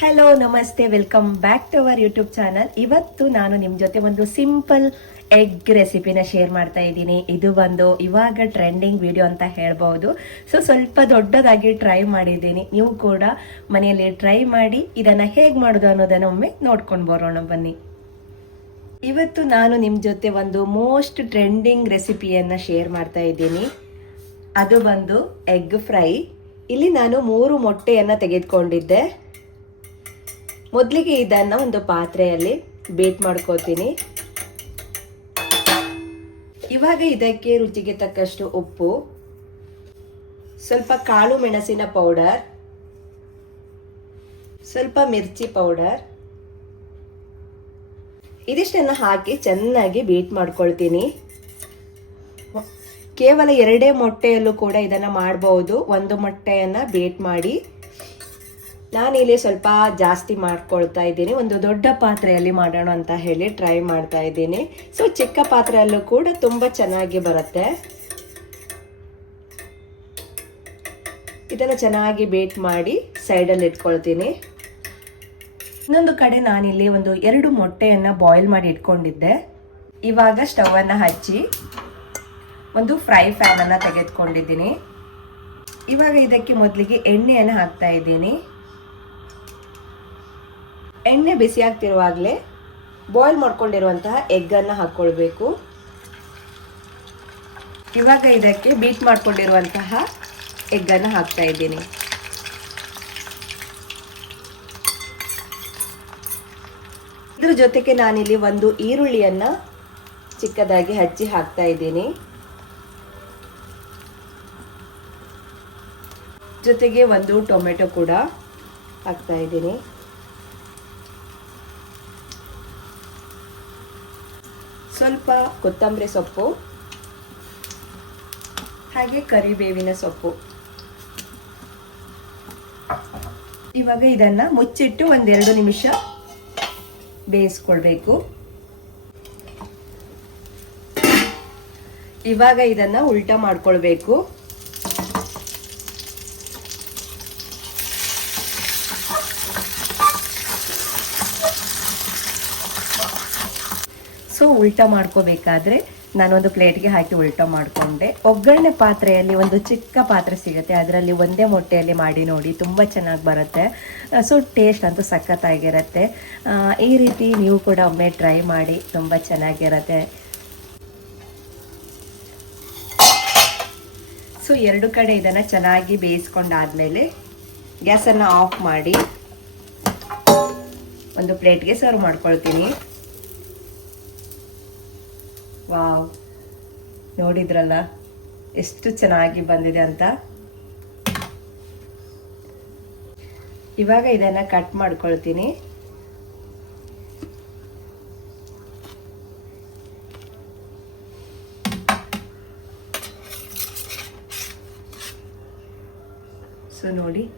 Hello ನಮಸ್ತೆ. Welcome back to our YouTube channel ಇವತ್ತು ನಾನು ನಿಮ್ಮ ಜೊತೆ ಒಂದು ಸಿಂಪಲ್ ಎಗ್ ರೆಸಿಪಿನ ಶೇರ್ ಮಾಡ್ತಾ ಇದ್ದೀನಿ. ಇದು ಒಂದು ಇವಾಗ ಟ್ರೆಂಡಿಂಗ್ ವಿಡಿಯೋ ಅಂತ ಹೇಳ್ಬೋದು. ಸೊ ಸ್ವಲ್ಪ ದೊಡ್ಡದಾಗಿ ಟ್ರೈ ಮಾಡಿದ್ದೀನಿ. ನೀವು ಕೂಡ ಮನೆಯಲ್ಲಿ ಟ್ರೈ ಮಾಡಿ ಇದನ್ನು ಹೇಗೆ ಮಾಡೋದು ಅನ್ನೋದನ್ನ ಒಮ್ಮೆ ನೋಡ್ಕೊಂಡು ಬರೋಣ ಬನ್ನಿ. ಇವತ್ತು ನಾನು ನಿಮ್ಮ ಜೊತೆ ಒಂದು ಮೋಸ್ಟ್ ಟ್ರೆಂಡಿಂಗ್ ರೆಸಿಪಿಯನ್ನು ಶೇರ್ ಮಾಡ್ತಾ ಇದ್ದೀನಿ. ಅದು ಬಂದು ಎಗ್ ಫ್ರೈ ಇಲ್ಲಿ ನಾನು ಮೂರು ಮೊಟ್ಟೆಯನ್ನು ತೆಗೆದುಕೊಂಡಿದ್ದೆ. ಮೊದಲಿಗೆ ಇದನ್ನು ಒಂದು ಪಾತ್ರೆಯಲ್ಲಿ ಬೇಟ್ ಮಾಡ್ಕೋತೀನಿ. ಇವಾಗ ಇದಕ್ಕೆ ರುಚಿಗೆ ತಕ್ಕಷ್ಟು ಉಪ್ಪು, ಸ್ವಲ್ಪ ಕಾಳು ಮೆಣಸಿನ ಪೌಡರ್, ಸ್ವಲ್ಪ ಮಿರ್ಚಿ ಪೌಡರ್. ಇದಿಷ್ಟನ್ನು ಹಾಕಿ ಚೆನ್ನಾಗಿ ಬೀಟ್ ಮಾಡ್ಕೊಳ್ತೀನಿ. ಕೇವಲ ಎರಡೇ ಮೊಟ್ಟೆಯಲ್ಲೂ ಕೂಡ ಇದನ್ನು ಮಾಡಬಹುದು ಒಂದು ಮೊಟ್ಟೆಯನ್ನು ಬೀಟ್ ಮಾಡಿ. ನಾನಿಲ್ಲಿ ಸ್ವಲ್ಪ ಜಾಸ್ತಿ ಮಾಡ್ಕೊಳ್ತಾ ಇದ್ದೀನಿ. ಒಂದು ದೊಡ್ಡ ಪಾತ್ರೆಯಲ್ಲಿ ಮಾಡೋಣ ಅಂತ ಹೇಳಿ ಟ್ರೈ ಮಾಡ್ತಾ ಇದ್ದೀನಿ. ಸೊ ಚಿಕ್ಕ ಪಾತ್ರೆಯಲ್ಲೂ ಕೂಡ ತುಂಬ ಚೆನ್ನಾಗಿ ಬರುತ್ತೆ. ಇದನ್ನು ಚೆನ್ನಾಗಿ ಬೇಟ್ ಮಾಡಿ ಸೈಡಲ್ಲಿ ಇಟ್ಕೊಳ್ತೀನಿ. ಇನ್ನೊಂದು ಕಡೆ ನಾನಿಲ್ಲಿ ಒಂದು ಎರಡು ಮೊಟ್ಟೆಯನ್ನು ಬಾಯ್ಲ್ ಮಾಡಿ ಇಟ್ಕೊಂಡಿದ್ದೆ. ಇವಾಗ ಸ್ಟವನ್ನು ಹಚ್ಚಿ ಒಂದು ಫ್ರೈ ಫ್ಯಾನನ್ನು ತೆಗೆದುಕೊಂಡಿದ್ದೀನಿ. ಇವಾಗ ಇದಕ್ಕೆ ಮೊದಲಿಗೆ ಎಣ್ಣೆಯನ್ನು ಹಾಕ್ತಾ ಇದ್ದೀನಿ. ಎಣ್ಣೆ ಬಿಸಿ ಆಗ್ತಿರುವಾಗಲೇ ಬಾಯ್ಲ್ ಮಾಡ್ಕೊಂಡಿರುವಂತಹ ಎಗ್ಗನ್ನು ಹಾಕ್ಕೊಳ್ಬೇಕು ಇವಾಗ ಇದಕ್ಕೆ ಬೀಟ್ ಮಾಡ್ಕೊಂಡಿರುವಂತಹ ಎಗ್ಗನ್ನು ಹಾಕ್ತಾ ಇದ್ದೀನಿ. ಇದ್ರ ಜೊತೆಗೆ ನಾನಿಲ್ಲಿ ಒಂದು ಈರುಳ್ಳಿಯನ್ನು ಚಿಕ್ಕದಾಗಿ ಹಚ್ಚಿ ಹಾಕ್ತಾ ಇದ್ದೀನಿ. ಜೊತೆಗೆ ಒಂದು ಟೊಮೆಟೊ ಕೂಡ ಹಾಕ್ತಾ ಇದ್ದೀನಿ. ಸ್ವಲ್ಪ ಕೊತ್ತಂಬರಿ ಸೊಪ್ಪು, ಹಾಗೆ ಕರಿಬೇವಿನ ಸೊಪ್ಪು. ಇವಾಗ ಇದನ್ನ ಮುಚ್ಚಿಟ್ಟು ಒಂದೆರಡು ನಿಮಿಷ ಬೇಯಿಸ್ಕೊಳ್ಬೇಕು. ಇವಾಗ ಇದನ್ನ ಉಲ್ಟಾ ಮಾಡ್ಕೊಳ್ಬೇಕು. ಸೊ ಉಲ್ಟಾ ಮಾಡ್ಕೋಬೇಕಾದ್ರೆ ನಾನೊಂದು ಪ್ಲೇಟ್ಗೆ ಹಾಕಿ ಉಲ್ಟಾ ಮಾಡಿಕೊಂಡೆ. ಒಗ್ಗರಣೆ ಪಾತ್ರೆಯಲ್ಲಿ ಒಂದು ಚಿಕ್ಕ ಪಾತ್ರೆ ಸಿಗುತ್ತೆ. ಅದರಲ್ಲಿ ಒಂದೇ ಮೊಟ್ಟೆಯಲ್ಲಿ ಮಾಡಿ ನೋಡಿ ತುಂಬ ಚೆನ್ನಾಗಿ ಬರುತ್ತೆ. ಸೊ ಟೇಸ್ಟ್ ಅಂತೂ ಸಖತ್ತಾಗಿರುತ್ತೆ. ಈ ರೀತಿ ನೀವು ಕೂಡ ಒಮ್ಮೆ ಟ್ರೈ ಮಾಡಿ ತುಂಬ ಚೆನ್ನಾಗಿರುತ್ತೆ. ಸೊ ಎರಡು ಕಡೆ ಇದನ್ನು ಚೆನ್ನಾಗಿ ಬೇಯಿಸ್ಕೊಂಡಾದಮೇಲೆ ಗ್ಯಾಸನ್ನು ಆಫ್ ಮಾಡಿ ಒಂದು ಪ್ಲೇಟ್ಗೆ ಸರ್ವ್ ಮಾಡ್ಕೊಳ್ತೀನಿ. ವಾವ್. ನೋಡಿದ್ರಲ್ಲ? ಎಷ್ಟು ಚೆನ್ನಾಗಿ ಬಂದಿದೆ ಅಂತ. ಇವಾಗ ಇದನ್ನ ಕಟ್ ಮಾಡ್ಕೊಳ್ತೀನಿ. ಸೊ ನೋಡಿ.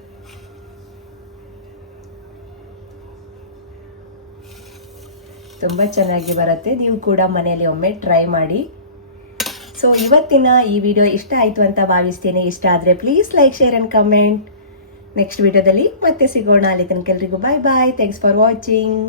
ತುಂಬ ಚೆನ್ನಾಗಿ ಬರುತ್ತೆ. ನೀವು ಕೂಡ ಮನೆಯಲ್ಲಿ ಒಮ್ಮೆ ಟ್ರೈ ಮಾಡಿ. ಸೊ ಇವತ್ತಿನ ಈ ವಿಡಿಯೋ ಇಷ್ಟ ಆಯಿತು ಅಂತ ಭಾವಿಸ್ತೇನೆ. ಇಷ್ಟ ಆದರೆ please like share and comment next ವಿಡಿಯೋದಲ್ಲಿ ಮತ್ತೆ ಸಿಗೋಣ. ಅಲ್ಲಿ ತನಕ ಎಲ್ರಿಗೂ bye bye thanks for watching